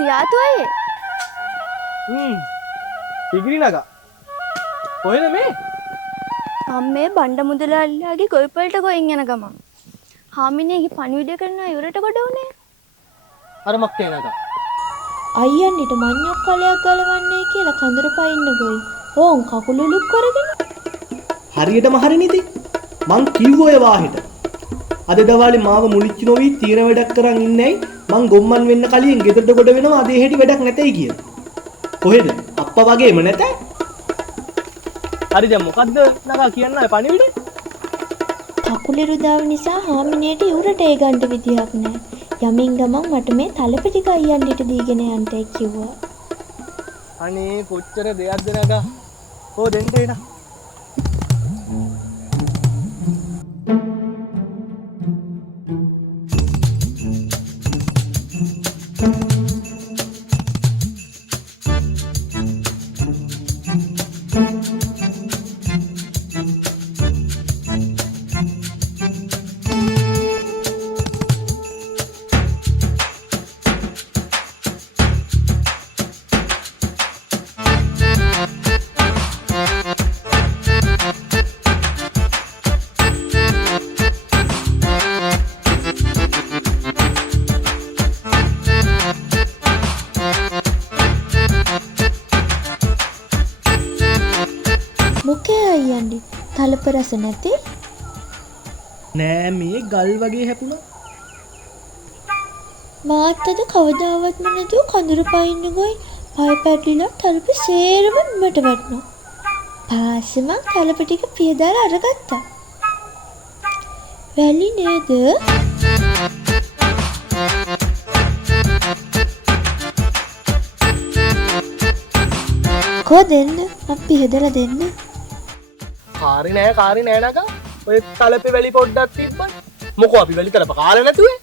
සියාතු අය. ටිග්‍රි නගා. කොහෙද මේ? අම්මේ බණ්ඩ මුදලාලිලාගේ ගොවිපළට ගොයින් යන ගමන්. හාමිනේගේ පණිවිඩය කරන ඉවරට කොට උනේ. අර මක්කේ නගා. අයියන්ට මඤ්ඤොක් කලයක් ගලවන්නේ කියලා කඳුර පයින්න ගොයි. ඕන් කකුල ලුක් කරගෙන. හරියටම හරිනිති. මං කිව්වෝ ඒ වාහෙට. අද දවාලේ මාව මුලිච්ච නොවි තීන වැඩක් කරන් ඉන්නේයි මං ගොම්මන් වෙන්න කලින් ගෙදරට කොට වෙනවා අද එහෙටි වැඩක් නැතයි කියලා. කොහෙද? අප්පා වගේම නැත. හරි දැන් මොකද්ද නගා කියන්න ආයේ පණිවිඩේ? කකුලේ රුදාව නිසා හාමිනේට ඉවුරට ඒ ගන්න විදියක් නැහැ. යමින් ගමන් මට මේ තලප ටික අයියන්ට දීගෙන යන්නයි කිව්වා. අනේ කොච්චර දෙයක්ද නගා. ඕ දෙන්න එන. මොකේ අයියන්ඩි තලප රස නැති? නෑ මේ ගල් වගේ හැපුණා. මාත් අද කවදාවත්ම නැතුව කඳුරු පයින්න ගොයි පය පැටලිලා තලප සේරම බිමට වැටුණා. පාසෙම තලප ටික පියදාලා අරගත්තා. වැලි නේද? කො දෙන්න අපි හදලා දෙන්න. කාරි නෑ නගා. ඔය තලපේ වැලි පොඩ්ඩක් තිබ්බා. මොකෝ අපි වැලි තලප කාලේ නැතුවේ?